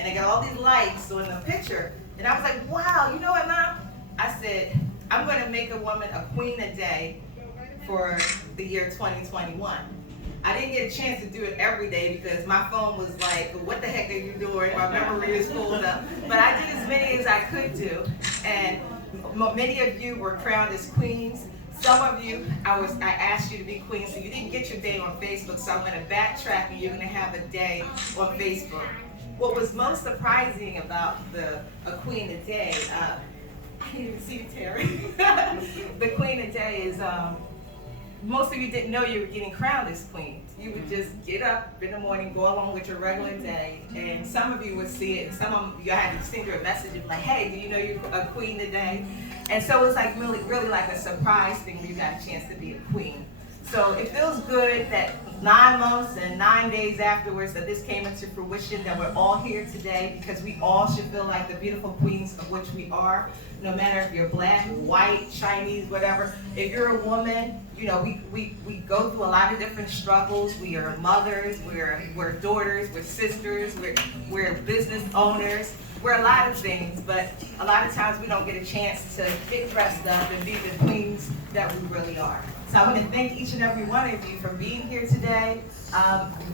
and I got all these likes on the picture. And I was like, wow, you know what, Mom? I said, I'm going to make a woman a queen a day for the year 2021. I didn't get a chance to do it every day because my phone was like, what the heck are you doing? My memory is pulled up. But I did as many as I could do. And many of you were crowned as queens. Some of you, I asked you to be queens, so you didn't get your day on Facebook, so I'm going to backtrack and you're going to have a day on Facebook. What was most surprising about a queen a day, I didn't even see you, Terry. The queen a day is, most of you didn't know you were getting crowned as queens. You would just get up in the morning, go along with your regular day, and some of you would see it, and some of you had to send her a message of like, hey, do you know you're a queen today? And so it was like really, really like a surprise thing when you got a chance to be a queen. So it feels good that 9 months and 9 days afterwards that this came into fruition, that we're all here today, because we all should feel like the beautiful queens of which we are, no matter if you're black, white, Chinese, whatever. If you're a woman, you know, we go through a lot of different struggles. We are mothers, we're daughters, we're sisters, we're business owners. We're a lot of things, but a lot of times we don't get a chance to get dressed up and be the queens that we really are. So I want to thank each and every one of you for being here today.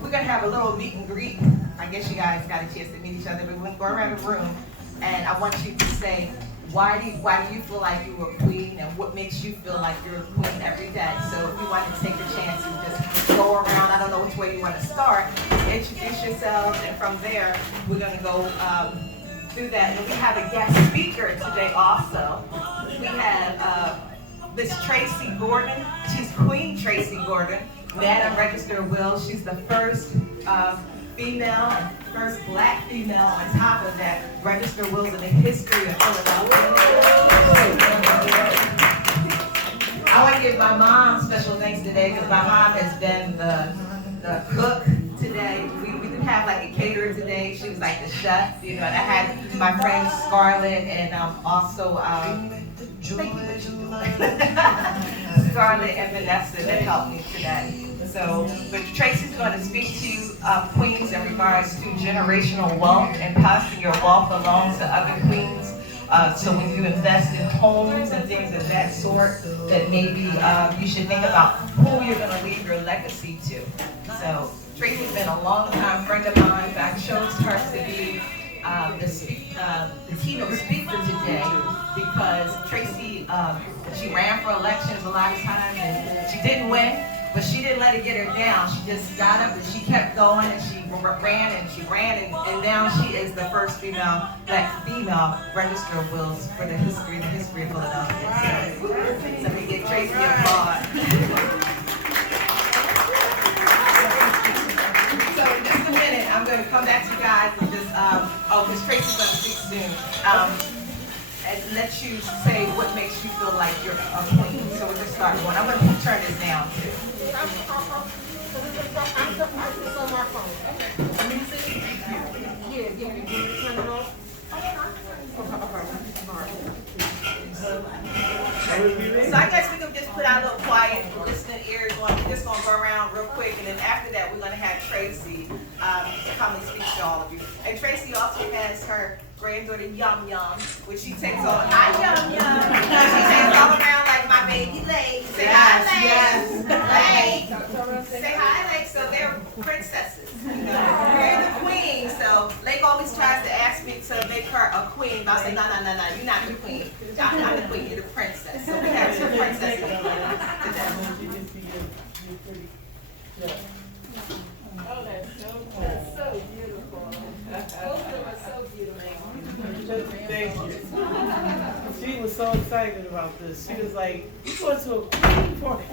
We're going to have a little meet and greet. I guess you guys got a chance to meet each other, but we're going to go around the room, and I want you to say, why do you feel like you're a queen, and what makes you feel like you're a queen every day? So if you want to take a chance and just go around, I don't know which way you want to start, introduce yourselves, and from there, we're going to go through that. And we have a guest speaker today also. We have Miss Tracy Gordon. She's Queen Tracy Gordon, Madam Register of Wills. She's the first female, first black female on top of that, Register of Wills in the history of Philadelphia. I want to give my mom special thanks today because my mom has been the cook today. We didn't have like a caterer today. She was like the chef, you know, and I had my friend Scarlett and also thank you for Scarlett and Vanessa that helped me today. So, but Tracy's going to speak to you, queens, in regards to generational wealth and passing your wealth along to other queens. So when you invest in homes and things of that sort, that maybe you should think about who you're going to leave your legacy to. So Tracy's been a long time friend of mine. I chose her to be the keynote speaker today because Tracy, she ran for elections a lot of times and she didn't win, but she didn't let it get her down. She just got up and she kept going and she ran and now she is the first black female Register of Wills for the history of Philadelphia. So we give Tracy a applause. So in just a minute, I'm going to come back to you guys and just, because Tracy's going to speak soon, and let you say what makes you feel like you're a queen. So we'll just start going. I'm going to turn this down too. It's on my phone. Okay. Music? Yeah. Turn it off. So I guess we can just put our little quiet listening ears on. We're just going to go around real quick, and then after that, we're going to have Tracy come and speak to all of you. And Tracy also has her granddaughter Yum Yum, which she takes all. Hi Yum Yum. She takes all around like my baby Lake. Say hi Lake. Lake. Say hi Lake. So they're princesses. You know, we're the queen. So Lake always tries to ask me to make her a queen, but I say no. You're not the queen. I'm the queen. You're the princess. So we have two princesses today. Oh, that's so beautiful. Both of them are so beautiful. Thank you. She was so excited about this. She was like, "You going to a queen party?"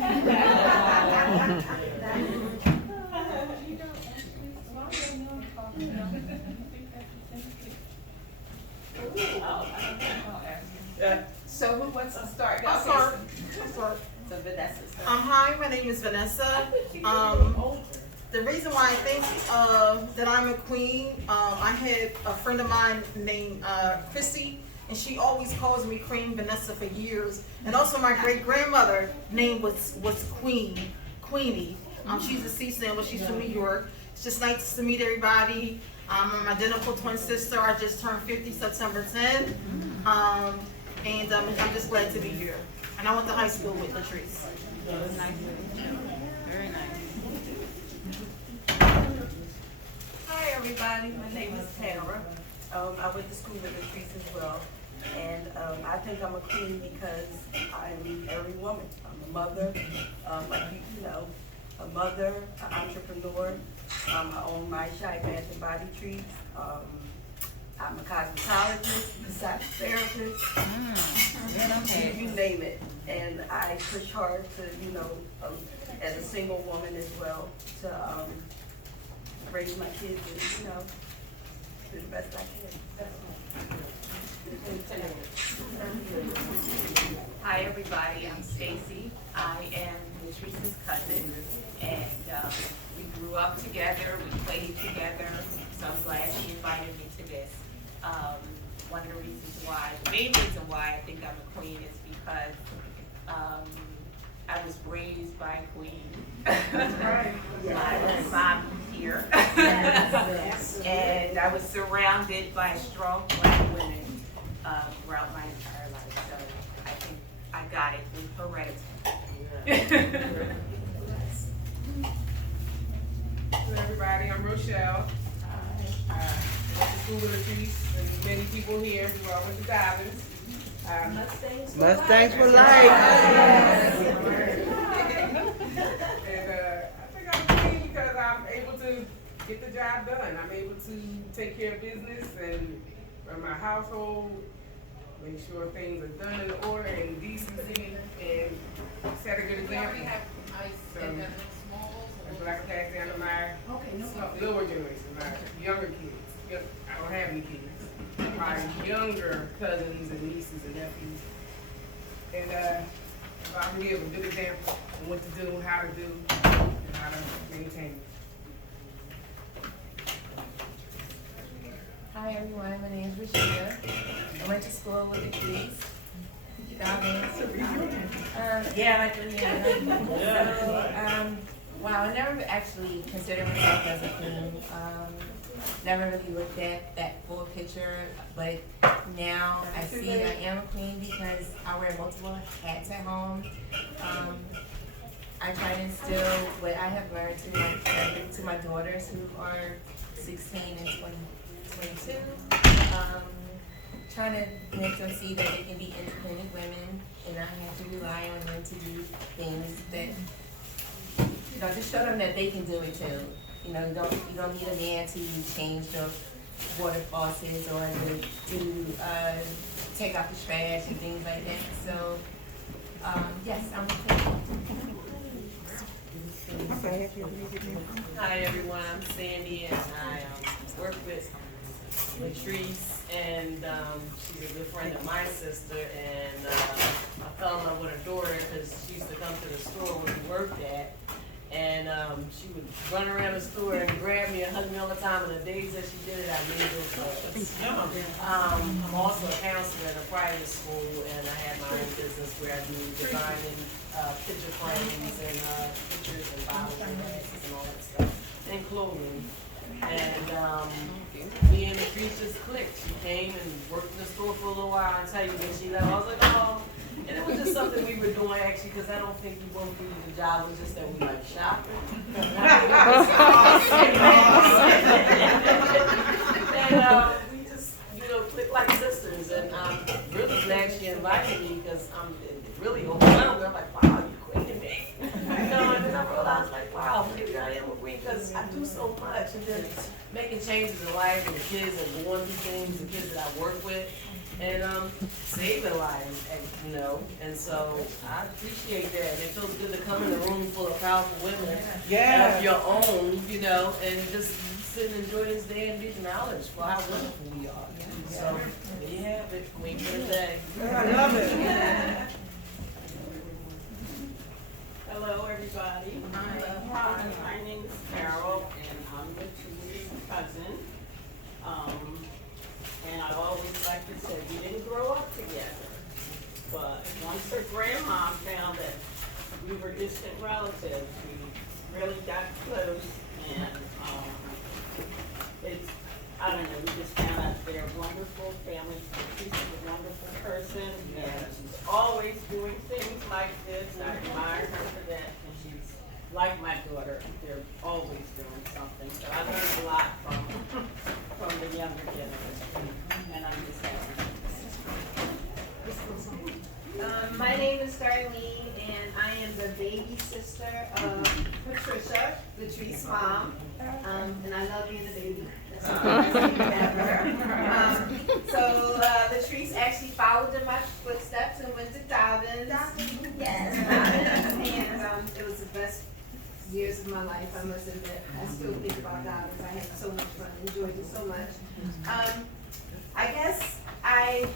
So who wants to start? I'll start. So Vanessa. Hi, my name is Vanessa. The reason why I think that I'm a queen, I had a friend of mine named Chrissy, and she always calls me Queen Vanessa for years. And also my great grandmother name was Queenie. She's a C-STEM, but she's from New York. It's just nice to meet everybody. I'm an identical twin sister. I just turned 50 September 10th. And I'm just glad to be here. And I went to high school with Latrice. Nice. Very nice. Hi everybody, my name is Tara. I went to school with Latrice as well. And I think I'm a queen because I'm every woman. I'm a mother, like you know, a mother, an entrepreneur. I own my Shy Bath and Body Treats. I'm a cosmetologist, massage therapist, you name it. And I push hard to, you know, as a single woman as well, to raise my kids and, you know, do the best I can. Hi everybody, I'm Stacy. I am Latrice's cousin, and we grew up together, we played together, so I'm glad she invited me to this. One of the reasons why, the main reason why I think I'm a queen is because I was raised by a queen. My mom here. And I was surrounded by strong black women throughout my entire life. So I think I got it with heredity. Hello everybody, I'm Rochelle. I went to school with Latrice and many people here who all went to Dobbins. Mustangs for life. And I think I'm a queen because I'm able to get the job done. I'm able to take care of business and run my household, make sure things are done in order and decency, and set a good example. So that's what I can pass down to my lower generation, my younger kids. I don't have any kids. My younger cousins and nieces and nephews. And if I can give a good example of what to do, how to do, and how to maintain it. Hi everyone, my name is Rashida. I went to school with Latrice. Yeah, like Rihanna. Wow, I never actually considered myself as a queen. Never really looked at that full picture, but now I see I am a queen because I wear multiple hats at home. I try to instill what I have learned to my daughters who are 16 and 22. Trying to make them see that they can be independent women and not have to rely on them to do things that, you know, just show them that they can do it too. You know, you don't need a man to change the water faucets or to take out the trash and things like that. So, yes, I'm okay. Hi everyone, I'm Sandy and I work with Latrice, and she's a good friend of my sister, and I fell in love with her daughter because she used to come to the store where we worked at, and she would run around the store and grab me and hug me all the time, and the days that she did it, I made those hugs. I'm also a counselor in a private school, and I have my own business where I do designing picture frames and pictures and bottles and glasses and all that stuff, and clothing. And me and Latrice just clicked. She came and worked in the store for a little while. I tell you, when she left, I was like, oh. And it was just something we were doing actually, because I don't think we both do the job. It was just that we like shopping. And we just, you know, clicked like sisters. And I'm really glad she invited me because I'm really overwhelmed. I'm like, wow, you queening me. You know, and then I realized, like, wow, maybe I am a queen because I do so much. And then making changes in life and the kids and going through things, the kids that I work with, and saving lives, and, you know. And so I appreciate that. And it feels good to come in a room full of powerful women of your own, you know, and just sit and enjoy this day and be acknowledged for how wonderful we are. So there you have it, queen for the day. I love it. Hello, everybody. Hi, my name is Carol, and I'm Latrice's cousin. And I always like to say we didn't grow up together, but once her grandma found that we were distant relatives, we really got close, and it's we just found out they're wonderful family. She's a wonderful person, and she's always doing things like this. I admire her for that, and she's like my daughter. They're always doing something. So I learned a lot from the younger generation, and I'm just happy. My name is Darlene, and I am the baby sister of Patricia, Latrice's mom, and I love being the baby. That's the best thing ever. So Latrice actually followed in my footsteps and went to Dobbins. Yes, and it was the best years of my life, I must admit. I still think about Dobbins. I had so much fun, enjoyed it so much. I guess I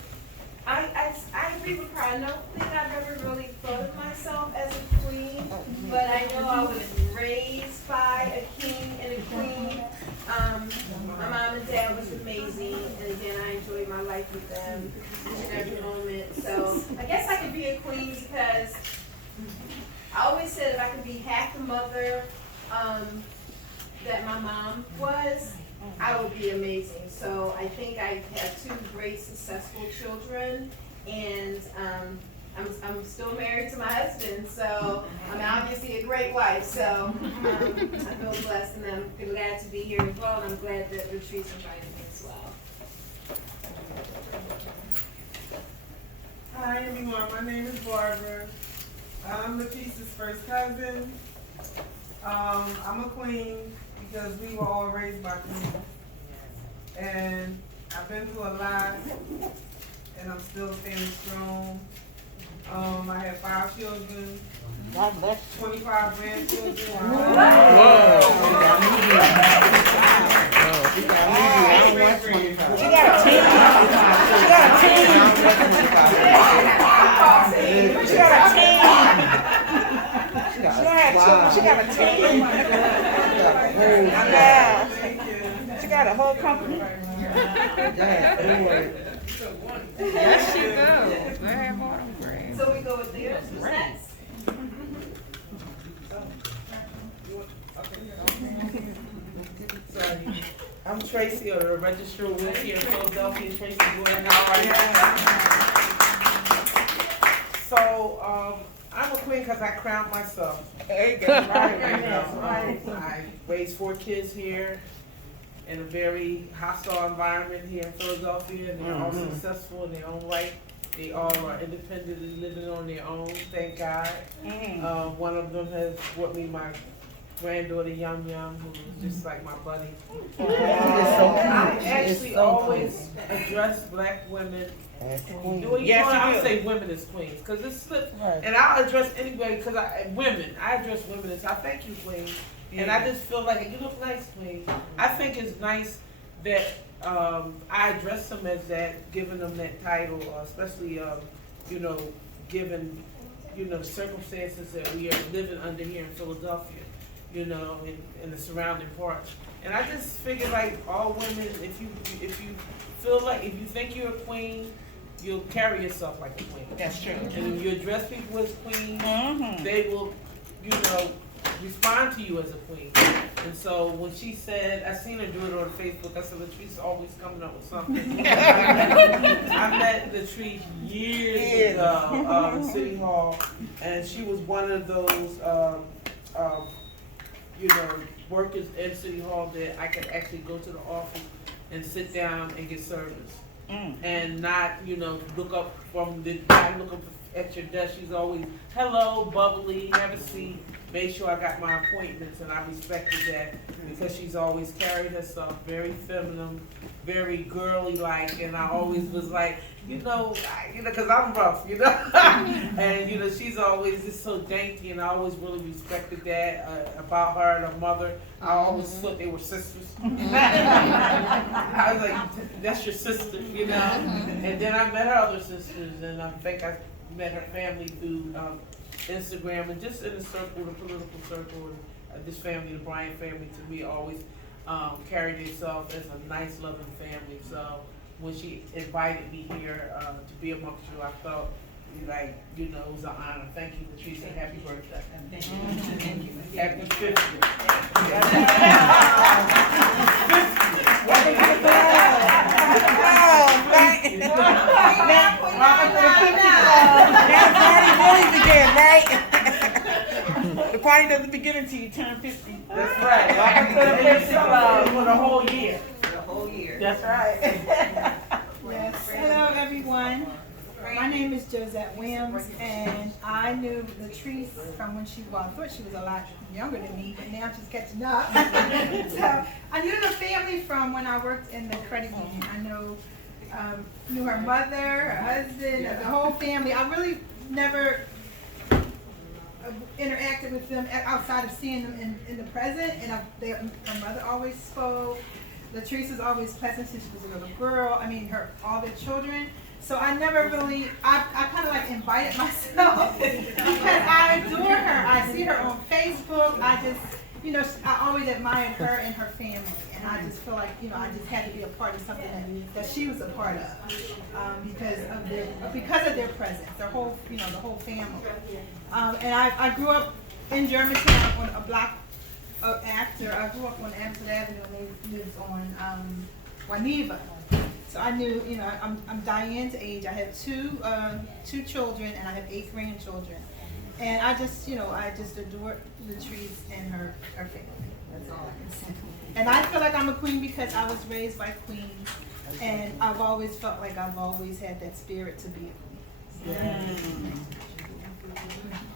agree with her. I don't think I've ever really thought of myself as a queen, but I know I was raised by a king and a queen. My mom and dad was amazing, and again, I enjoyed my life with them each and every moment. So I guess I could be a queen because I always said if I could be half the mother that my mom was, I would be amazing. So I think I have two great successful children, and I'm still married to my husband, so I'm obviously a great wife. So I feel blessed, and I'm glad to be here as well, and I'm glad that Latrice invited me as well. Hi everyone, my name is Barbara. I'm Latrice's first cousin. I'm a queen because we were all raised by queens. And I've been through a lot, and I'm still standing strong. I have 5 children, 25 grandchildren. She got a team. She got a team. She got a team. She got a team. Yeah. She got a whole company. Yes, she does. Very important. So we go with Leah. Who's next? Sorry. I'm Tracy, or the registrar with here in Philadelphia. Tracy Gordon, how are you? So, I'm a queen because I crowned myself. There you go. I raised 4 kids here in a very hostile environment here in Philadelphia, and they're all successful in their own right. They all are independently living on their own, thank God. One of them has brought me my granddaughter Yum Yum, who's just like my buddy. I actually always address black women. I would say women as queens, because it's slip. And I'll address anybody, because I address women as I thank you, queen. And I just feel like you look nice, queen. I think it's nice that I address them as that, giving them that title, especially given circumstances that we are living under here in Philadelphia, in the surrounding parts. And I just figure like all women, if you feel like, if you think you're a queen, you'll carry yourself like a queen. That's true. And if you address people as queens, they will, respond to you as a queen. And so when she said, I seen her do it on Facebook, I said, Latrice always coming up with something. I met Latrice years ago in City Hall, and she was one of those, workers in City Hall that I could actually go to the office and sit down and get service. And not, look up at your desk. She's always, hello, bubbly, have a seat. Made sure I got my appointments, and I respected that because she's always carried herself very feminine, very girly-like, and I always was like, because I'm rough, and she's always just so dainty, and I always really respected that about her and her mother. I always thought they were sisters. I was like, that's your sister, And then I met her other sisters, and I think I met her family through Instagram, and just in the circle, the political circle, and this family, the Bryant family, to me always carried itself as a nice, loving family. So when she invited me here to be amongst you, I felt like, it was an honor. Thank you, Latrice, and happy birthday. Thank you. Happy 50th. 50th. The party doesn't begin until you turn 50. That's right. Welcome to the 50 Club for the whole year. The whole year. That's right. Yes. Hello, everyone. My name is Josette Williams, and I knew Latrice from when I thought she was a lot younger than me, but now she's catching up. So I knew the family from when I worked in the credit union. I knew her mother, her husband, the whole family. I really never interacted with them outside of seeing them in the present, and her mother always spoke. Latrice was always pleasant since she was a little girl. I mean, all their children. So I never really, I kind of like invited myself because I adore her. I see her on Facebook. I just, I always admired her and her family. And I just feel like, I just had to be a part of something that she was a part of because of their presence, their whole, the whole family. And I grew up in Germantown on a block after. I grew up on Amsterdam Avenue, and they lived on Juaneva. So I knew, I'm Diane's age. I have two children, and I have 8 grandchildren. And I just adore Latrice and her family. That's all I can say. And I feel like I'm a queen because I was raised by queens, and I've always felt like I've always had that spirit to be a queen.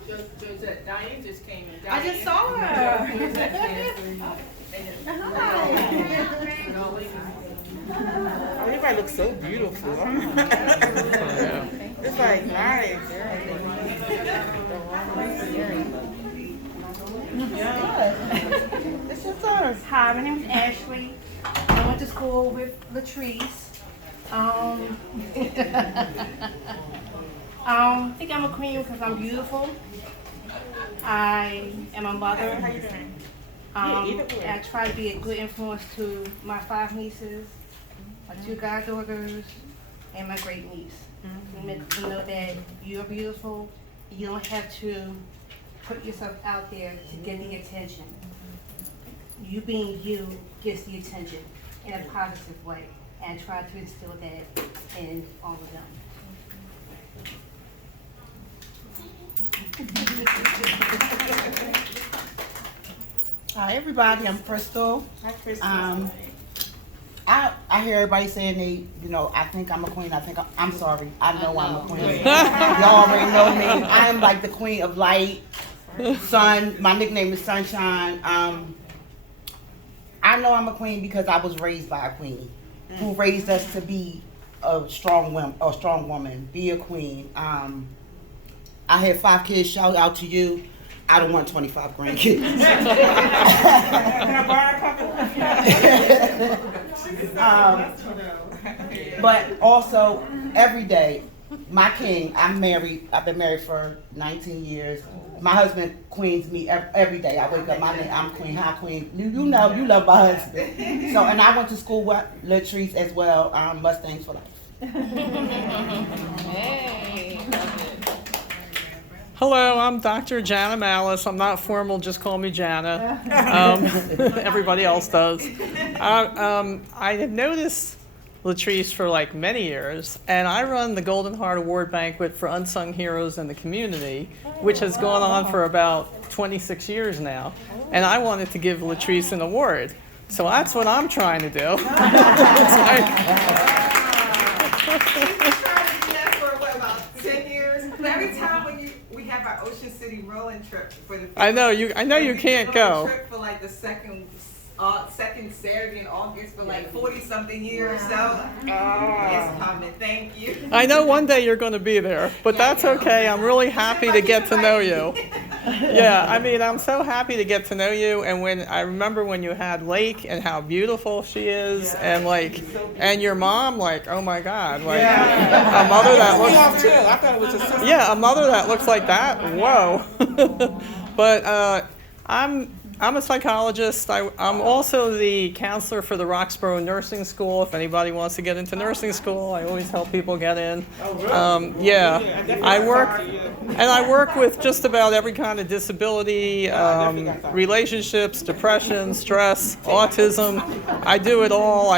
Josette, Diane just came in. I just saw her. Everybody looks so beautiful. It's like nice. It's your turn. Hi, my name is Ashley. I went to school with Latrice. I think I'm a queen because I'm beautiful. I am a mother. How you doing? I try to be a good influence to my 5 nieces, my 2 goddaughters, and my great niece. To make them know that you're beautiful. You don't have to put yourself out there to get the attention. You being you gets the attention in a positive way, and try to instill that in all of them. Hi everybody, I'm Crystal. Hi, Crystal. I hear everybody saying they, I think I'm a queen. I'm sorry. I know I'm a queen. Y'all already know me. I am like the queen of light, sun. My nickname is Sunshine. I know I'm a queen because I was raised by a queen who raised us to be a strong woman, be a queen. I had 5 kids. Shout out to you. I don't want 25 grandkids. Can I borrow a couple? But also, every day, my king, I've been married for 19 years. My husband queens me every day. I wake up, I'm queen, hi queen. You know, you love my husband. So, and I went to school with Latrice as well, Mustangs for life. Hey. Hello, I'm Dr. Jana Malice. I'm not formal, just call me Jana. Everybody else does. I have noticed Latrice for like many years, and I run the Golden Heart Award Banquet for Unsung Heroes in the Community, which has gone on for about 26 years now. And I wanted to give Latrice an award. So that's what I'm trying to do. Every time we have our Ocean City rolling trip for the I know you can't go. Trip for like the second Saturday in August for like 40-something years. So it's coming. Thank you. I know one day you're going to be there, but that's okay. I'm really happy to get to know you. Yeah, I mean, I'm so happy to get to know you. And I remember when you had Lake and how beautiful she is, and and your mom, oh my God, a mother that looks. I thought it was just Yeah, a mother that looks like that. Whoa. But I'm a psychologist. I'm also the counselor for the Roxborough Nursing School. If anybody wants to get into nursing school, I always help people get in. I work with just about every kind of disability, relationships, depression, stress, autism. I do it all.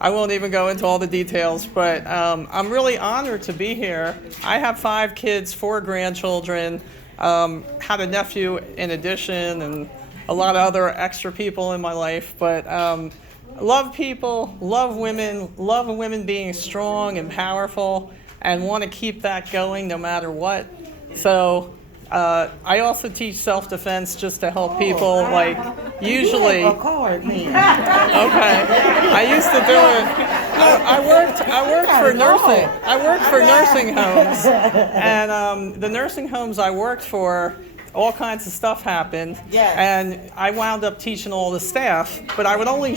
I won't even go into all the details, but I'm really honored to be here. I have 5 kids, 4 grandchildren, had a nephew in addition, and a lot of other extra people in my life. But love people, love women being strong and powerful, and want to keep that going no matter what. So I also teach self-defense just to help people, like, usually. A card, man. Okay. I used to do it. I worked for nursing. I worked for nursing homes, and the nursing homes I worked for, all kinds of stuff happened. Yes. And I wound up teaching all the staff, but I would only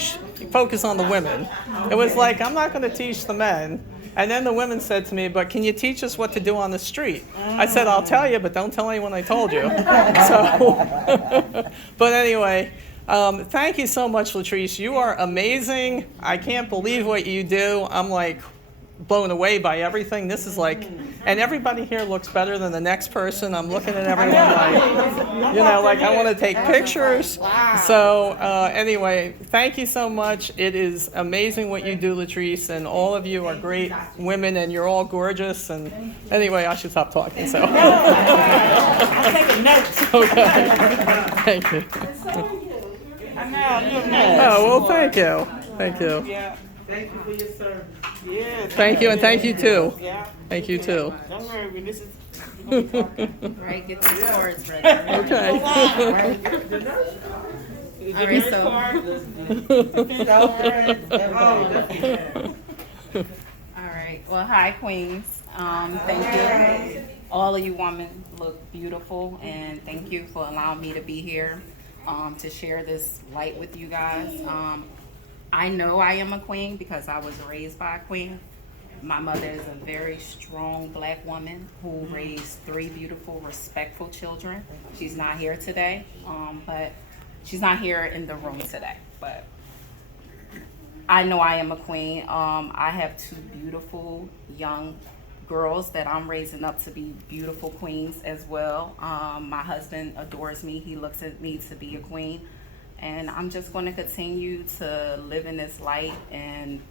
focus on the women. It was like, I'm not going to teach the men. And then the women said to me, but can you teach us what to do on the street? I said, I'll tell you, but don't tell anyone I told you. So, but anyway, thank you so much, Latrice. You are amazing. I can't believe what you do. I'm like blown away by everything. This is like, and everybody here looks better than the next person. I'm looking at everyone like, you know, like I want to take pictures. So anyway, thank you so much. It is amazing what you do, Latrice, and all of you are great women, and you're all gorgeous. And anyway, I should stop talking. So. I'm taking notes. Okay. Thank you. I know, you're nice. Oh, well, thank you. Thank you. Yeah. Thank you for your service. Yeah. Thank you, and thank you too. Yeah. Thank you too. Don't worry, when this is. Right, get these cards ready. Okay. All right, so. All right. Well, hi, Queens. Thank you. All of you women look beautiful, and thank you for allowing me to be here to share this light with you guys. I know I am a queen because I was raised by a queen. My mother is a very strong Black woman who raised 3 beautiful, respectful children. She's not here today, but she's not here in the room today. But I know I am a queen. I have 2 beautiful young girls that I'm raising up to be beautiful queens as well. My husband adores me. He looks at me to be a queen. And I'm just going to continue to live in this light and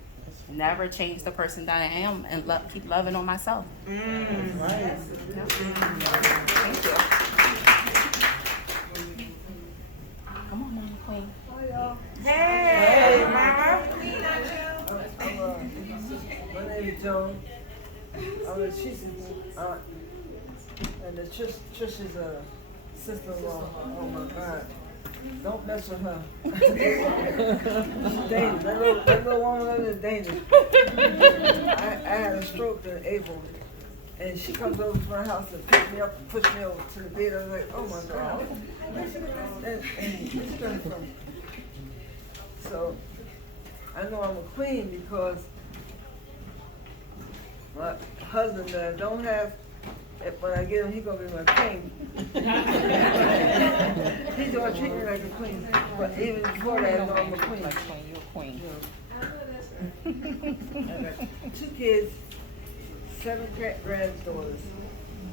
never change the person that I am, and keep loving on myself. Right. Thank you. Come on, Mama Queen. Hey, Mama. My name is Joan. I'm the Chief's aunt, and the Trish is a sister-in-law. Oh my God. Don't mess with her. She's dangerous. That little woman is dangerous. I had a stroke in April, and she comes over to my house and picks me up and puts me over to the bed. I was like, oh my God. Where's she coming from? So I know I'm a queen because my husband that I don't have, when I get him, he's gonna be my king. He's gonna treat me like a queen. But even before that, I know I'm a queen. You're a queen. I got 2 kids, 7 granddaughters,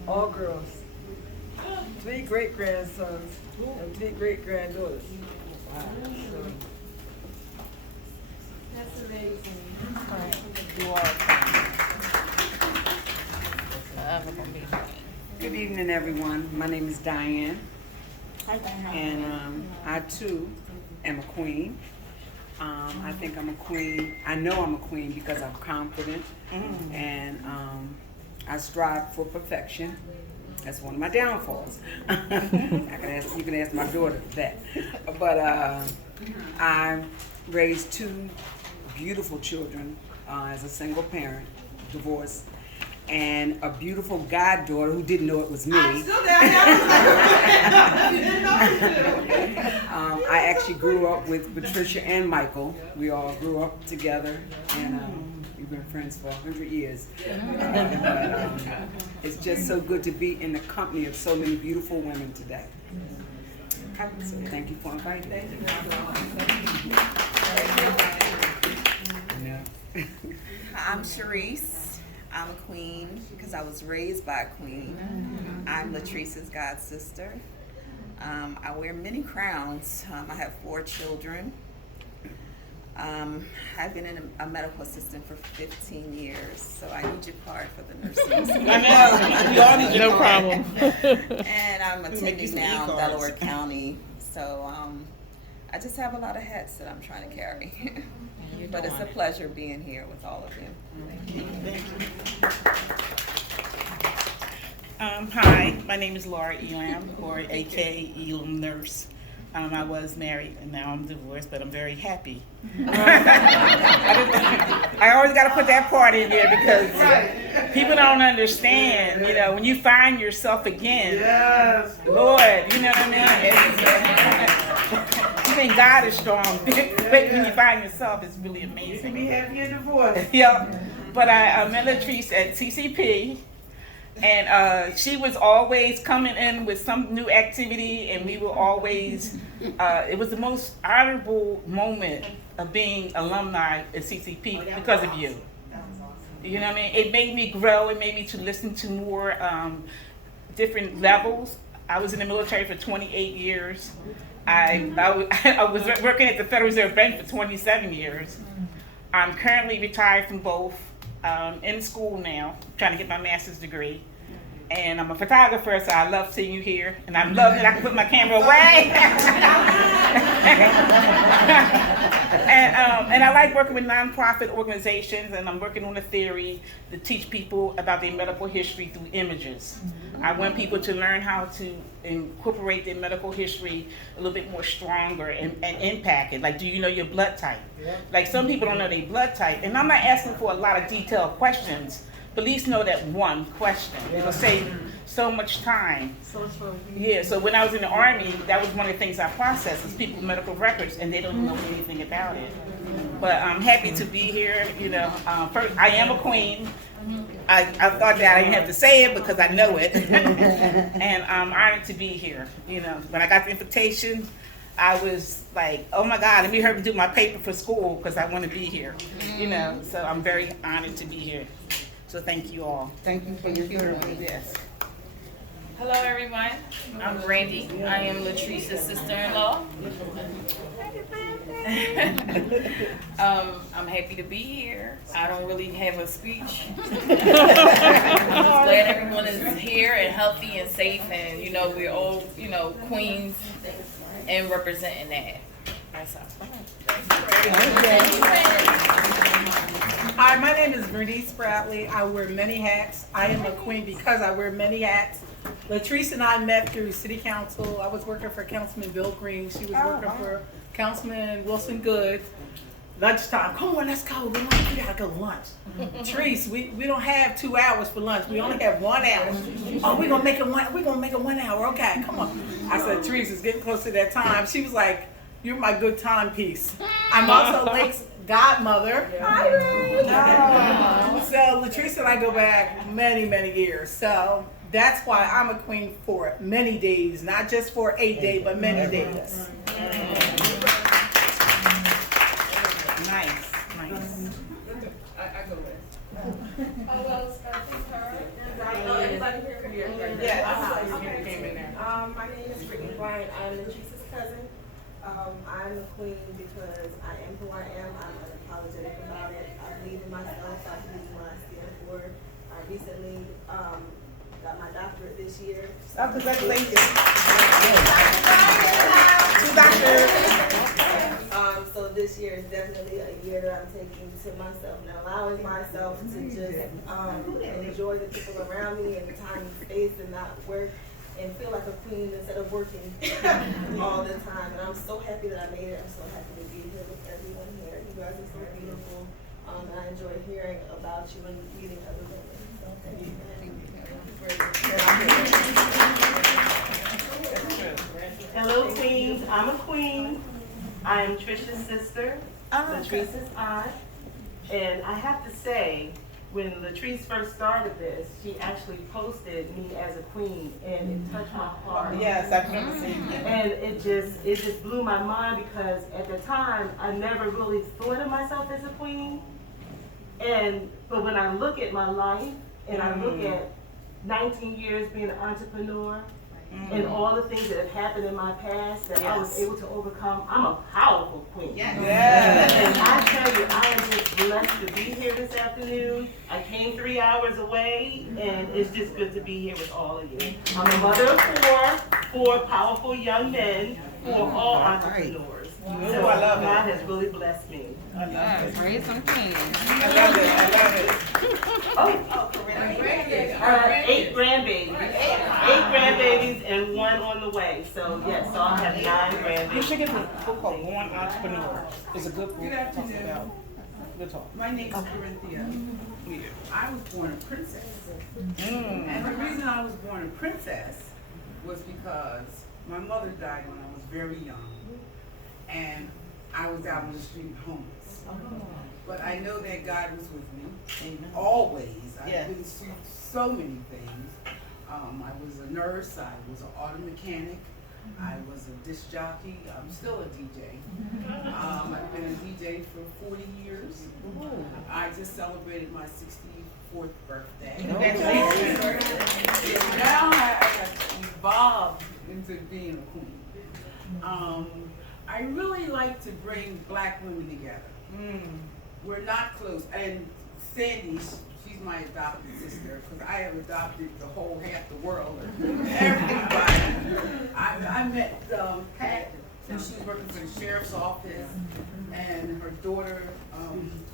all girls. 3 great-grandsons and 3 great-granddaughters. So, That's amazing. You are a queen. Forever gonna be a queen. Good evening, everyone. My name is Diane, Hi, Diane. and I too am a queen. I think I'm a queen. I know I'm a queen because I'm confident, and I strive for perfection. That's one of my downfalls. You can ask my daughter that. But I raised 2 beautiful children as a single parent, divorced, and a beautiful goddaughter who didn't know it was me. I'm still there. I actually grew up with Patricia and Michael. We all grew up together, and we've been friends for 100 years. It's just so good to be in the company of so many beautiful women today. So thank you for inviting me. I'm Sharice. I'm a queen because I was raised by a queen. I'm Latrice's god sister. I wear many crowns. I have 4 children. I've been a medical assistant for 15 years, so I need your card for the nursing. I know. We all need your No card. problem. And I'm We make you attending some now in e-cards. Delaware County, so I just have a lot of hats that I'm trying to carry. But it's a pleasure being here with all of you. Hi, my name is Laura Elam, or aka Elam Nurse. I was married and now I'm divorced, but I'm very happy. I always got to put that part in there because people don't understand, you know, when you find yourself again, Yes. Lord, you know what I mean? You think God is strong, but when you find yourself, it's really You can amazing. be happy in divorce. Yeah, but I met Latrice at CCP. And she was always coming in with some new activity, and we were always, it was the most honorable moment of being alumni at CCP because of you. You know what I mean? It made me grow, it made me to listen to more different levels. I was in the military for 28 years. I was working at the Federal Reserve Bank for 27 years. I'm currently retired from both. In school now, trying to get my master's degree. And I'm a photographer, so I love seeing you here. And I love that I can put my camera away. And I like working with nonprofit organizations, and I'm working on a theory to teach people about their medical history through images. I want people to learn how to incorporate their medical history a little bit more stronger and impact it. Like, do you know your blood type? Like, some people don't know their blood type, and I'm not asking for a lot of detailed questions, but at least know that one question. It'll save so much time. Yeah, so when I was in the Army, that was one of the things I processed is people's medical records, and they don't know anything about it. But I'm happy to be here. You know, first, I am a queen. I thought that I didn't have to say it because I know it. And I'm honored to be here. You know, when I got the invitation, I was like, oh my God, let me hurry and do my paper for school because I want to be here. You know, so I'm very honored to be here. So thank you all. Thank you for your service. Yes. Hello everyone, I'm Brandy. I am Latrice's sister-in-law. I'm happy to be here. I don't really have a speech. I'm glad everyone is here and healthy and safe, and you know, we're all, you know, queens and representing that. That's all. Hi, my name is Bernice Bradley. I wear many hats. I am a queen because I wear many hats. Latrice and I met through City Council. I was working for Councilman Bill Green. She was working for Councilman Wilson Good. Lunchtime, come on, let's go. We gotta go to lunch. Latrice, we don't have 2 hours for lunch. We only have 1 hour. Oh, we're gonna make it 1 hour. Okay, come on. I said, Latrice, it's getting close to that time. She was like, you're my good timepiece. I'm also Lake's godmother. So Latrice and I go back many, many years. So that's why I'm a queen for many days, not just for a day, but many days. Nice, nice. I go with. Everybody here? Yes. Okay. My name is Latrice Bryant. I'm Latrice's cousin. I'm a queen because I am who I am. I'm unapologetic about it. I believe in myself. I believe in what I stand for. I recently got my doctorate this year. Oh, congratulations. Two doctors. So this year is definitely a year that I'm taking to myself and allowing myself to just enjoy the people around me and the time and space and not work and feel like a queen instead of working all the time. And I'm so happy that I made it. I'm so happy to be here with everyone here. You guys are so beautiful. And I enjoy hearing about you and meeting other women. So thank you. Hello, queens. I'm a queen. I am Trisha's sister. Latrice's aunt. And I have to say, when Latrice first started this, she actually posted me as a queen, and it touched my heart. Yes, I remember seeing that. And it just blew my mind because at the time I never really thought of myself as a queen. But when I look at my life and I look at 19 years being an entrepreneur and all the things that have happened in my past that I was able to overcome. I'm a powerful queen. Yes. And I tell you, I am just blessed to be here this afternoon. I came 3 hours away, and it's just good to be here with all of you. I'm a mother of four powerful young men who are all entrepreneurs. So I love it. God has really blessed me. I love it. Raise some kings. I love it. I love it. Eight grandbabies. 8 grandbabies and 1 on the way. So yes, so I have 9 grandbabies. You should get a book called Born Entrepreneur. It's a good book. Good afternoon. About good talk. My name is Corinthia. I was born a princess. And the reason I was born a princess was because my mother died when I was very young. And I was out on the street homeless. But I know that God was with me. Always. I've been through so many things. I was a nurse. I was an auto mechanic. I was a disc jockey. I'm still a DJ. I've been a DJ for 40 years. I just celebrated my 64th birthday. Congratulations. Now I have evolved into being a queen. I really like to bring black women together. We're not close. And Sandy, she's my adopted sister, because I have adopted the whole half the world. Everybody. I met Pat when she was working for the sheriff's office, and her daughter,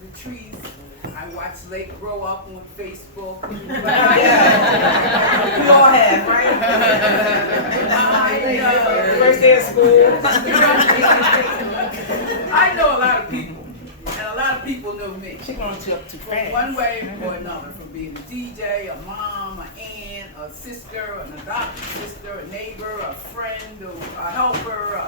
Latrice. I watched Lake grow up on Facebook. We all have, right? First day of school. I know a lot of people, and a lot of people know me. She going to up too fast. One way or another, from being a DJ, a mom, an aunt, a sister, an adopted sister, a neighbor, a friend, a helper,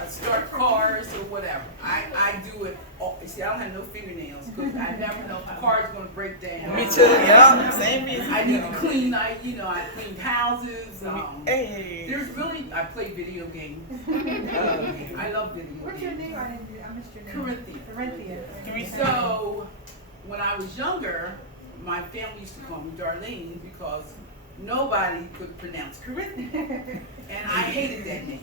I start cars or whatever. I do it all. See, I don't have no fingernails because I never know if a car's going to break down. Me too, yeah, same reason. I need to clean, I cleaned houses. There's really, I play video games. I love video games. What's your name? I missed your name. Corinthia. Corinthia. So, when I was younger, my family used to call me Darlene because nobody could pronounce Corinthia. And I hated that name.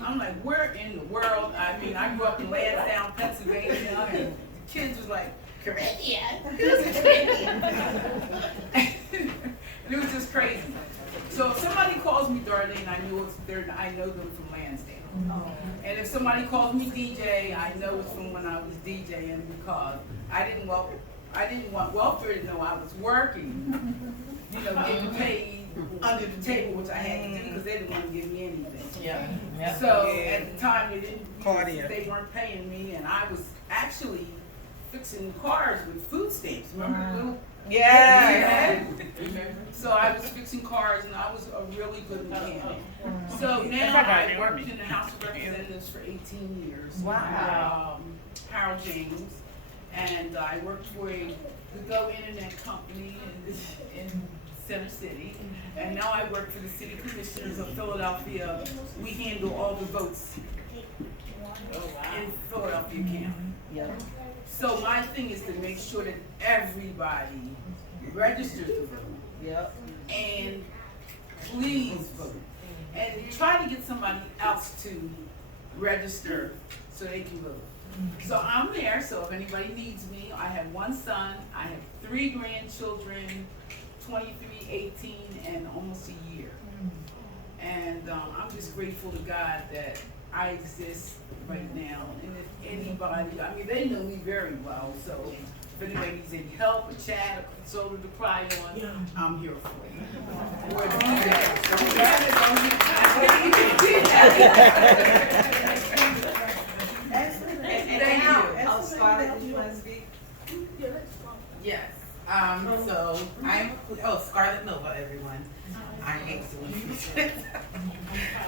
I'm like, where in the world? I mean, I grew up in Lansdowne, Pennsylvania, and the kids was like, Corinthia? Who's Corinthia? And it was just crazy. So if somebody calls me Darlene, I know them from Lansdowne. And if somebody calls me DJ, I know it's from when I was DJing because I didn't want welfare to know I was working, getting paid under the table, which I had to do because they didn't want to give me anything. So at the time they weren't paying me, and I was actually fixing cars with food stamps. Remember the little? Yeah. So I was fixing cars, and I was a really good mechanic. So now I worked in the House of Representatives for 18 years. Wow. Harold James, and I worked for the Go Internet company in Center City, and now I work for the City Commissioners of Philadelphia. We handle all the votes in Philadelphia County. So my thing is to make sure that everybody registers to vote. And please vote. And try to get somebody else to register so they can vote. So I'm there, so if anybody needs me, I have 1 son, I have 3 grandchildren, 23, 18, and almost a year. And I'm just grateful to God that I exist right now. And if anybody, they know me very well, so if anybody needs any help, a chat, a shoulder to cry on, I'm here for you. Or Thank you. Scarlett, do you want to speak? Yes. So I'm Scarlett Nova, everyone. I hate doing this.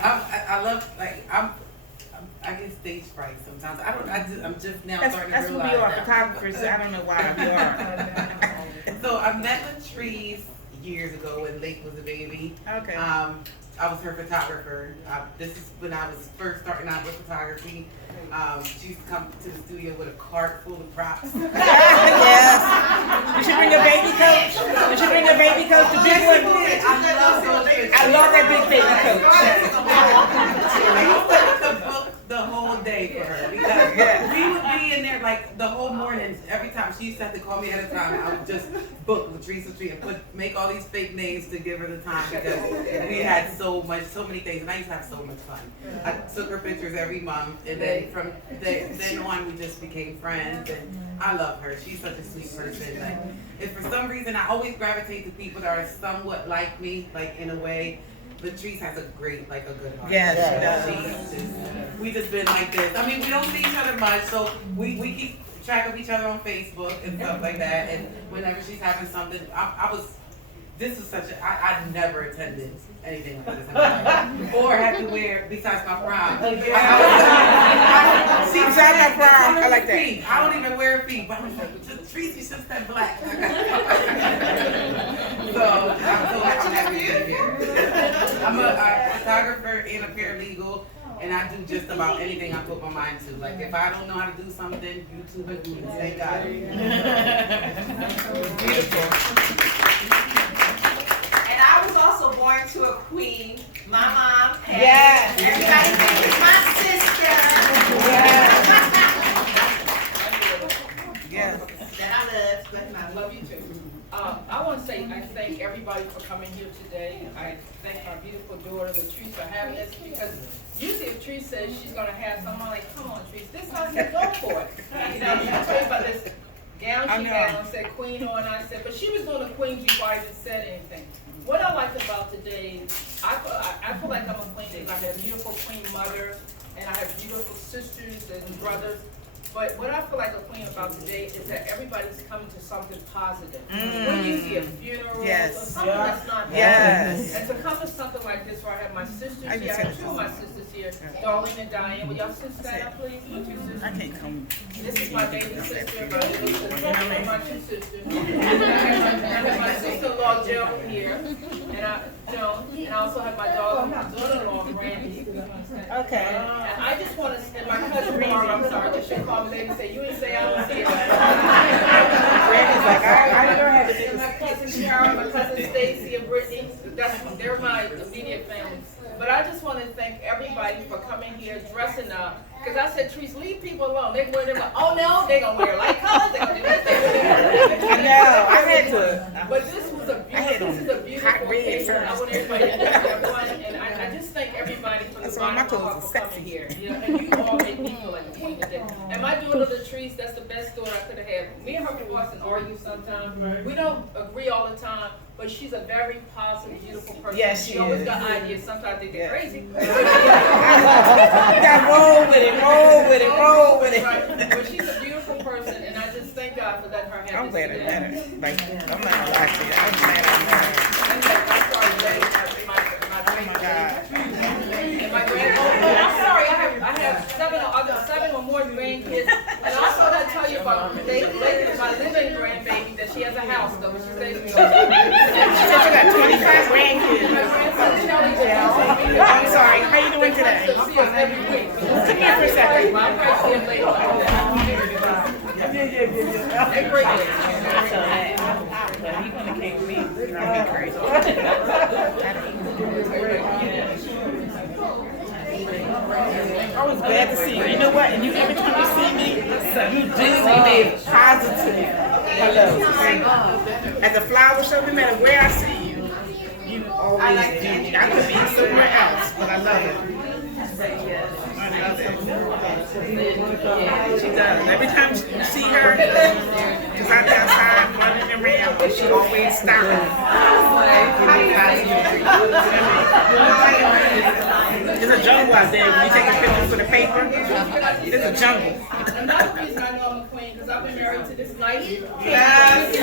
I love I get stage fright sometimes. I'm just now starting to realize we are photographers. I don't know why we are. So I met Latrice years ago when Lake was a baby. Okay. I was her photographer. This is when I was first starting out with photography. She used to come to the studio with a cart full of props. Yes. You should bring a baby coach. You should bring a baby coach to big one. I love that big baby coat. I used to book the whole day for her because we would be in there like the whole morning. Every time she used to have to call me at a time, I would just book Latrice and make all these fake names to give her the time because we had so many things, and I used to have so much fun. I took her pictures every month, and then from then on we just became friends, and I love her. She's such a sweet person. Like, if for some reason I always gravitate to people that are somewhat like me, like in a way. Latrice has a good heart. Yes, we just been like this. I mean, we don't see each other much, so we keep track of each other on Facebook and stuff like that. And whenever she's having something, I never attended anything like this in my life. Or had to wear, besides my prom. See, besides my prom, I like that. I don't even wear a feet, but I'm like, Latrice, you should have said black. So I'm so happy to be here. I'm a photographer and a paralegal, and I do just about anything I put my mind to. Like, if I don't know how to do something, YouTube and Google, thank God. Beautiful. And I was also born to a queen. My mom, Patty. Yes. Everybody thinks my sister. Yes. That I love, but I Love you too. I want to say I thank everybody for coming here today. I thank my beautiful daughter, Latrice, for having us, because usually if Latrice says she's going to have something, I'm like, come on, Latrice, this time you go for it. You know, she told me about this gown she had on, said queen on, and I said, but she was doing a queen before I even said anything. What I like about today, I feel like I'm a queen because I have a beautiful queen mother, and I have beautiful sisters and brothers. But what I feel like a queen about today is that everybody's coming to something positive. When you see a funeral or something that's not positive. And to come to something like this where I have my sisters here, I have two of my sisters here, Darlene and Diane. Will y'all sisters stand up, please? My two sisters. I can't come. This is my baby sister, my little sister, and my two sisters. I have my sister-in-law, Joan, here, and I also have my daughter-in-law, Brandy. Okay. And I just want to, and my cousin, Barbara, I'm sorry, that she called me later and say, you ain't say I don't see it. Brandy's like, I don't have to do And my cousin Sharon, my cousin Stacy, and Brittany, they're my immediate family. But I just want to thank everybody for coming here, dressing up. Because I said, Trees, leave people alone. They wear them like, oh no, they're going to wear light colors, they're going to do this, they're going to do that. I know, I had to. But this was a beautiful occasion. I want everybody to have fun. And I just thank everybody for the bottom of heart for coming here. You know, and you all made me feel like a queen today. And my daughter, Latrice, that's the best daughter I could have had. Me and her can often argue sometimes. We don't agree all the time. But she's a very positive, beautiful person. Yes, she always got ideas. Sometimes I think they're crazy. Roll with it, roll with it, roll with it. But she's a beautiful person, and I just thank God for letting her have I'm this glad I today. met her. Like, I'm not gonna lie to you. I'm glad I met her. Oh my God. I'm sorry, I have seven or more grandkids. And also I tell you about my living grandbaby that she has a house though. She stays with me. She said she got 25 grandkids. My grandson Shelly. I'm sorry. How you doing today? Come here for a second. I'll probably see him later. They're great. He wouldn't have came with me. I'd be crazy. I was glad to see you. You know what? And every time you see me, you do me positive. Hello. At the flower show, no matter where I see you, you always do. I could be somewhere else, but I love it. I love it. She does. Every time you see her, because I'm outside running around, but she always stops. There's a jungle out there. When you take a picture for the paper, there's a jungle. Another reason I know I'm a queen because I've been married to this nice. Yes.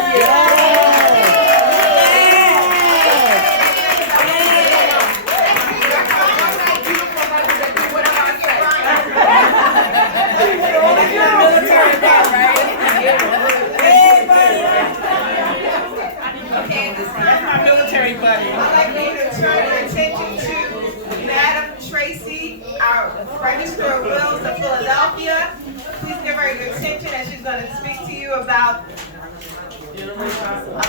That's my military buddy. I'd like you to turn your attention to Madam Tracy, our Register of Wills of Philadelphia. Please give her your attention as she's going to speak to you about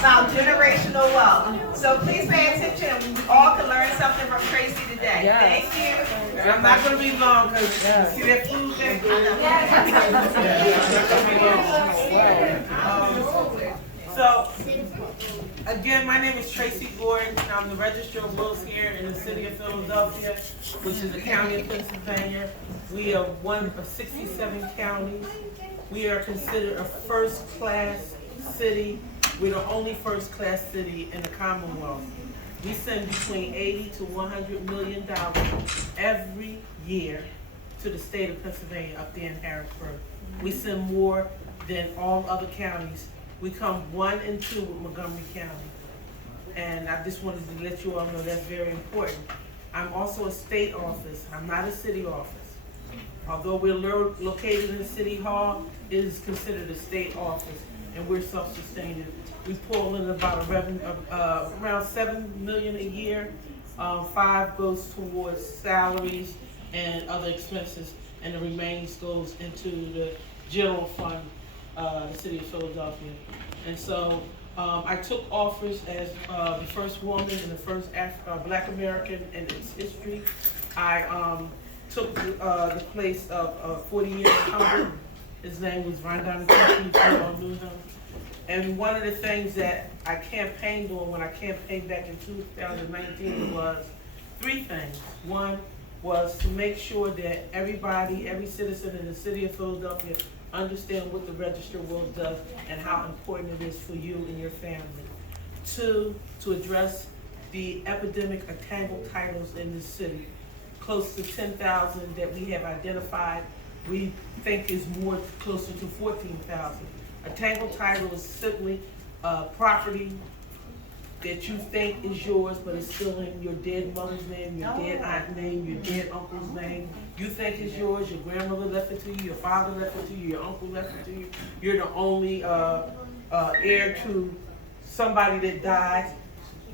about generational wealth. So please pay attention. We all can learn something from Tracy today. Yes. Thank you. And I'm not gonna be long because you see that food thing? So, again, my name is Tracy Gordon. I'm the Register of Wills here in the city of Philadelphia, which is a county of Pennsylvania. We are one of 67 counties. We are considered a first-class city. We're the only first-class city in the Commonwealth. We send between $80 to $100 million every year to the state of Pennsylvania up there in Harrisburg. We send more than all other counties. We come 1 and 2 with Montgomery County. And I just wanted to let you all know that's very important. I'm also a state office. I'm not a city office. Although we're located in City Hall, it is considered a state office, and we're self-sustaining. We pull in about a revenue of around $7 million a year. 5 goes towards salaries and other expenses, and the remains goes into the general fund, the city of Philadelphia. And so I took office as the first woman and the first Black American in its history. I took the place of a 40-year incumbent. His name was Rondon County, if you all knew him. And one of the things that I campaigned on when I campaigned back in 2019 was 3 things. One was to make sure that everybody, every citizen in the city of Philadelphia understand what the Register of Wills does and how important it is for you and your family. 2, to address the epidemic of tangled titles in this city. Close to 10,000 that we have identified, we think is more closer to 14,000. A tangled title is simply property that you think is yours, but it's still in your dead mother's name, your dead aunt's name, your dead uncle's name. You think it's yours, your grandmother left it to you, your father left it to you, your uncle left it to you. You're the only heir to somebody that died,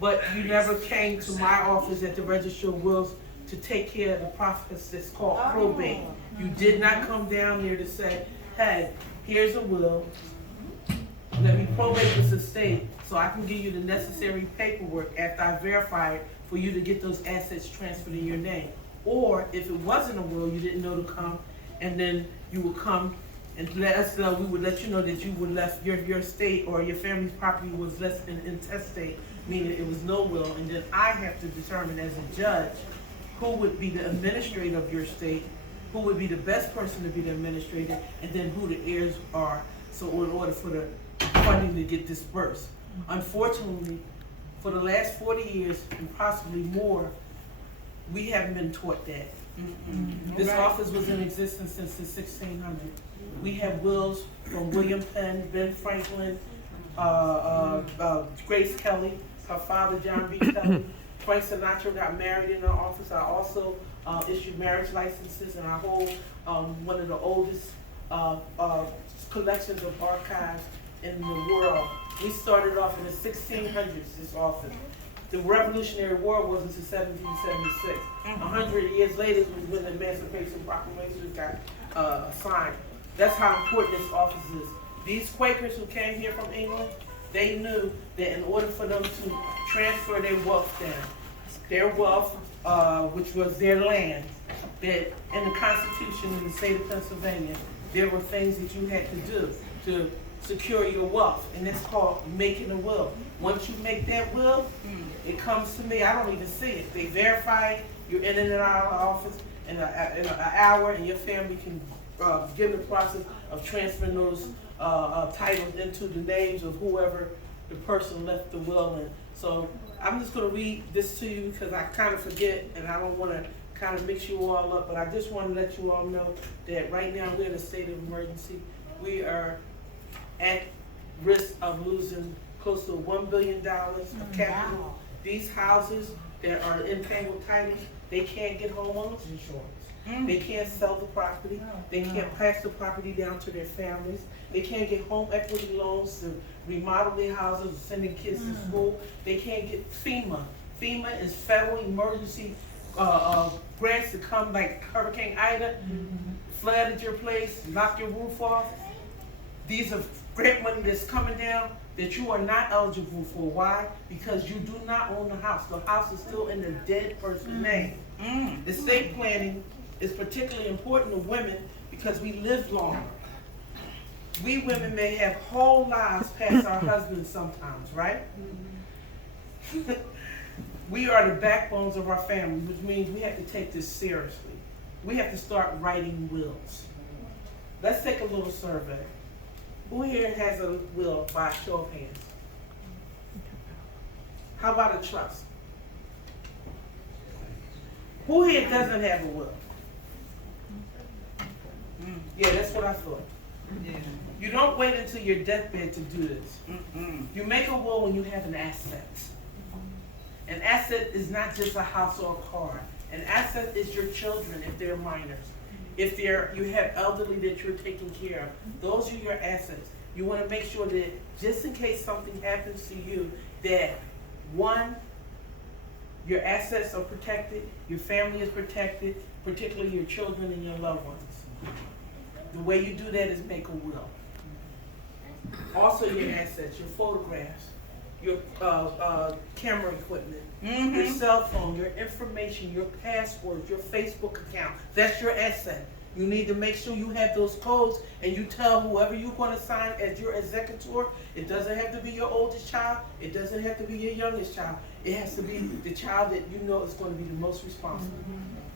but you never came to my office at the Register of Wills to take care of the process that's called probate. You did not come down there to say, hey, here's a will, let me probate this estate so I can give you the necessary paperwork after I verify it for you to get those assets transferred in your name. Or if it wasn't a will, you didn't know to come, and then you would come and let us know, we would let you know that you would left your estate or your family's property was less than intestate, meaning it was no will, and then I have to determine as a judge who would be the administrator of your estate, who would be the best person to be the administrator, and then who the heirs are, so in order for the funding to get dispersed. Unfortunately, for the last 40 years, and possibly more, we haven't been taught that. This office was in existence since the 1600s. We have wills from William Penn, Ben Franklin, Grace Kelly, her father John B. Kelly. Frank Sinatra got married in our office. I also issued marriage licenses, and I hold one of the oldest collections of archives in the world. We started off in the 1600s, this office. The Revolutionary War was until 1776. 100 years later was when the Emancipation Proclamation got signed. That's how important this office is. These Quakers who came here from England, they knew that in order for them to transfer their wealth down, their wealth, which was their land, that in the Constitution in the state of Pennsylvania, there were things that you had to do to secure your wealth, and it's called making a will. Once you make that will, it comes to me. I don't even see it. They verify it. You're in and out of the office in an hour, and your family can begin the process of transferring those titles into the names of whoever the person left the will in. So I'm just going to read this to you because I kind of forget, and I don't want to kind of mix you all up, but I just want to let you all know that right now we're in a state of emergency. We are at risk of losing close to $1 billion of capital. Wow. These houses that are in tangled titles, they can't get homeowners insurance. They can't sell the property. They can't pass the property down to their families. They can't get home equity loans to remodel their houses or send their kids to school. They can't get FEMA. FEMA is federal emergency grants to come, like Hurricane Ida, flooded your place, knocked your roof off. These are grant money that's coming down that you are not eligible for. Why? Because you do not own the house. The house is still in the dead person's name. Estate planning is particularly important to women because we live longer. We women may have whole lives past our husbands sometimes, right? We are the backbones of our family, which means we have to take this seriously. We have to start writing wills. Let's take a little survey. Who here has a will by a show of hands? How about a trust? Who here doesn't have a will? Yeah, that's what I thought. You don't wait until your deathbed to do this. You make a will when you have an asset. An asset is not just a house or a car. An asset is your children if they're minors. If you have elderly that you're taking care of, those are your assets. You want to make sure that just in case something happens to you, that one, your assets are protected, your family is protected, particularly your children and your loved ones. The way you do that is make a will. Also your assets, your photographs, your camera equipment, your cell phone, your information, your passwords, your Facebook account. That's your asset. You need to make sure you have those codes and you tell whoever you're going to sign as your executor. It doesn't have to be your oldest child. It doesn't have to be your youngest child. It has to be the child that you know is going to be the most responsible.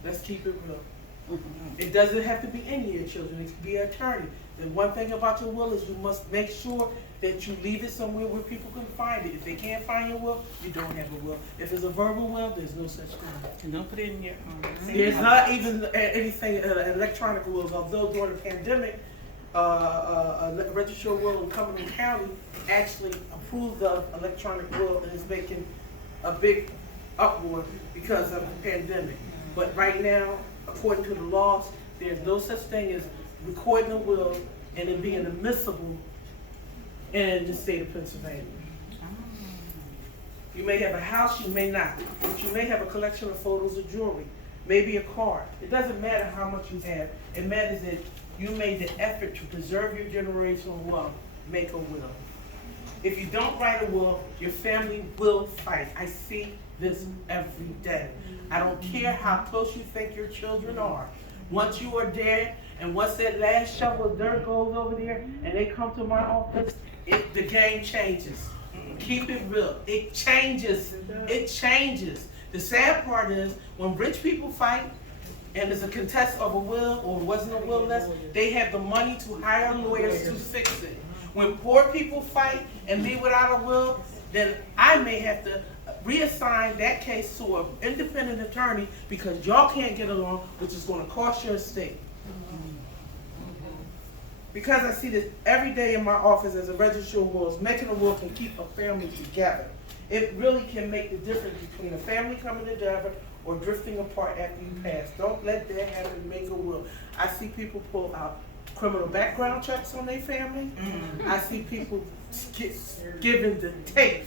Let's keep it real. It doesn't have to be any of your children. It could be an attorney. The one thing about your will is you must make sure that you leave it somewhere where people can find it. If they can't find your will, you don't have a will. If it's a verbal will, there's no such thing. And don't put it in your There's not even anything electronic wills. Although during the pandemic, a registered will in Cumberland County actually approved the electronic will and is making a big uproar because of the pandemic. But right now, according to the laws, there's no such thing as recording a will and it being admissible in the state of Pennsylvania. You may have a house, you may not, but you may have a collection of photos or jewelry, maybe a car. It doesn't matter how much you have. It matters that you made the effort to preserve your generational wealth. Make a will. If you don't write a will, your family will fight. I see this every day. I don't care how close you think your children are. Once you are dead, and once that last shovel of dirt goes over there, and they come to my office, the game changes. Keep it real. It changes. It changes. The sad part is, when rich people fight, and there's a contest of a will, or wasn't a will left, they have the money to hire lawyers to fix it. When poor people fight and leave without a will, then I may have to reassign that case to an independent attorney because y'all can't get along, which is going to cost your estate. Because I see this every day in my office as a registered will, making a will can keep a family together. It really can make the difference between a family coming together or drifting apart after you pass. Don't let that happen. Make a will. I see people pull out criminal background checks on their family. I see people given the tape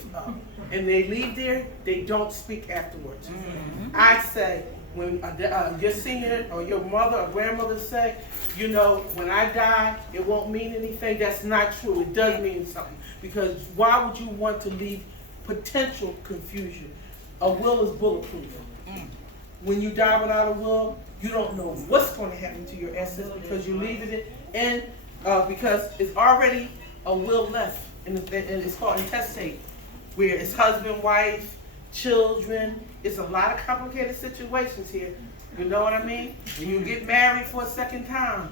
and they leave there, they don't speak afterwards. I say, when your senior or your mother or grandmother say, you know, when I die, it won't mean anything, that's not true. It does mean something. Because why would you want to leave potential confusion? A will is bulletproof. When you die without a will, you don't know what's going to happen to your assets because you're leaving it in, because it's already a will left, and it's called intestate, where it's husband, wife, children. It's a lot of complicated situations here. You know what I mean? When you get married for a second time,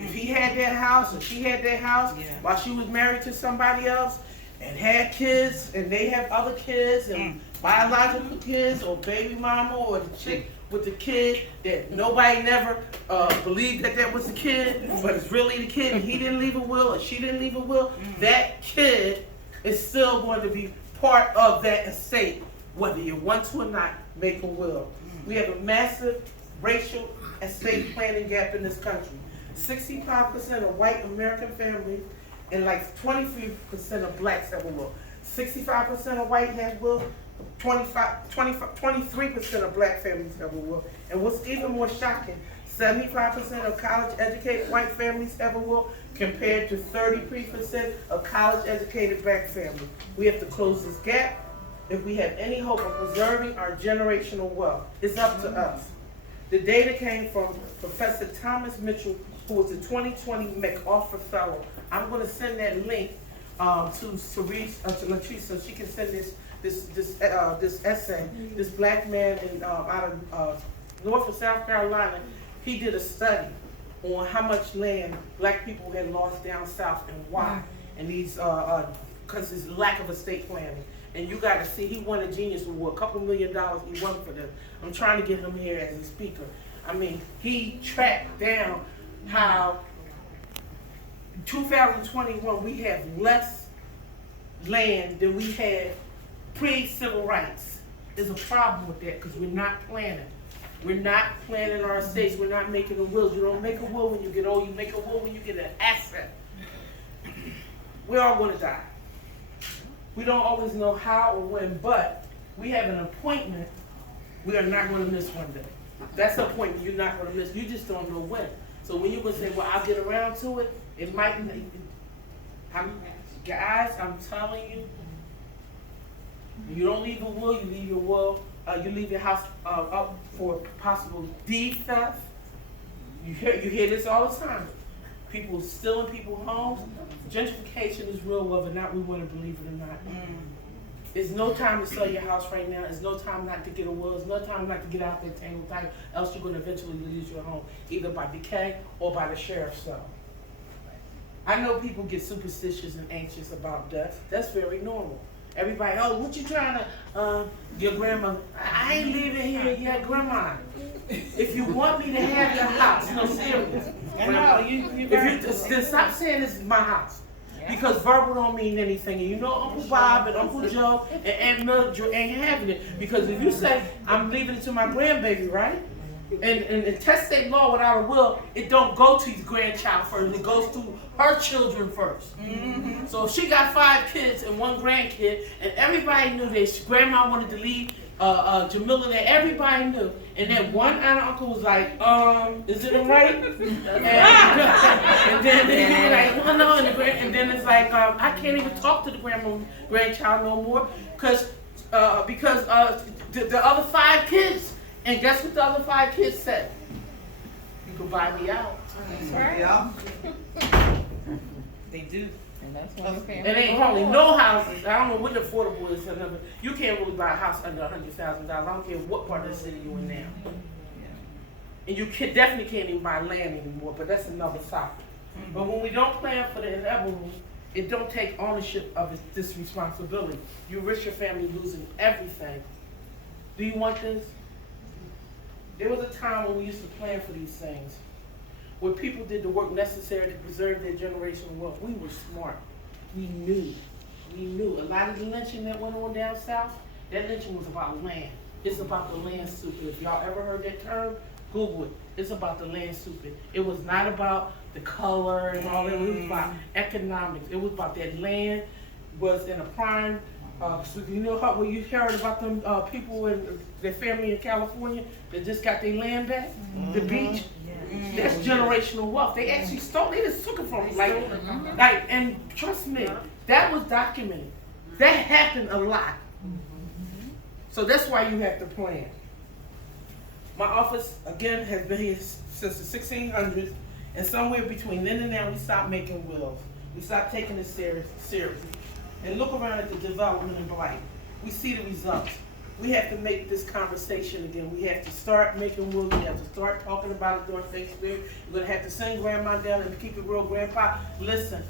if he had that house or she had that house while she was married to somebody else and had kids and they have other kids and biological kids or baby mama or the chick with the kid that nobody never believed that was the kid, but it's really the kid and he didn't leave a will or she didn't leave a will, that kid is still going to be part of that estate, whether you want to or not. Make a will. We have a massive racial estate planning gap in this country. 65% of white American families and like 23% of blacks have a will. 65% of white have will, 23% of black families have a will. And what's even more shocking, 75% of college educated white families have a will, compared to 30% of college-educated black families. We have to close this gap if we have any hope of preserving our generational wealth. It's up to us. The data came from Professor Thomas Mitchell, who was a 2020 MacArthur Fellow. I'm going to send that link to Latrice so she can send this essay. This black man out of North or South Carolina, he did a study on how much land black people had lost down south and why. And these, because it's lack of estate planning. And you got to see, he won a Genius Award, $2 million he won for this. I'm trying to get him here as a speaker. I mean, he tracked down how 2021 we have less land than we had pre-civil rights. There's a problem with that because we're not planning. We're not planning our estates. We're not making a will. You don't make a will when you get old. You make a will when you get an asset. We're all going to die. We don't always know how or when, but we have an appointment we are not going to miss one day. That's an appointment you're not going to miss. You just don't know when. So when you're going to say, well, I'll get around to it, it might, guys, I'm telling you, you don't leave a will, you leave your will, you leave your house up for possible deed theft. You hear this all the time. People stealing people's homes. Gentrification is real, whether or not we want to believe it or not. It's no time to sell your house right now. It's no time not to get a will. It's no time not to get out that tangled title, else you're going to eventually lose your home, either by decay or by the sheriff's cell. I know people get superstitious and anxious about death. That's very normal. Everybody, oh, what you trying to, your grandma, I ain't leaving here yet, grandma. If you want me to have your house, no, serious. Then stop saying this is my house. Because verbal don't mean anything. And you know Uncle Bob and Uncle Joe and Aunt Mildred ain't having it. Because if you say, I'm leaving it to my grandbaby, right? And testate law without a will, it don't go to his grandchild first. It goes to her children first. So if she got 5 kids and 1 grandkid, and everybody knew that grandma wanted to leave Jamila there, everybody knew. And then one aunt and uncle was like, is it right? and then they were like, well, no, and then it's like, I can't even talk to the grandchild no more because the other 5 kids. And guess what the other 5 kids said? You can buy me out. That's right. Yeah. They do. And it ain't hardly no houses. I don't know what affordable is. You can't really buy a house under $100,000. I don't care what part of the city you're in now. And you definitely can't even buy land anymore, but that's another topic. But when we don't plan for the inevitable, it don't take ownership of this responsibility. You risk your family losing everything. Do you want this? There was a time when we used to plan for these things, where people did the work necessary to preserve their generational wealth. We were smart. We knew. A lot of the lynching that went on down south, that lynching was about land. It's about the land super. If y'all ever heard that term, Google it. It's about the land super. It was not about the color and all that. It was about economics. It was about that land was in a prime. So you know how when you heard about them people and their family in California that just got their land back, the beach. That's generational wealth. They actually stole. They just took it from them. Like, and trust me, that was documented. That happened a lot. So that's why you have to plan. My office again has been here since the 1600s, and somewhere between then and now we stopped making wills. We stopped taking it seriously. And look around at the development in Blight. We see the results. We have to make this conversation again. We have to start making wills. We have to start talking about it during Thanksgiving. We're going to have to send grandma down and keep it real, grandpa. Listen,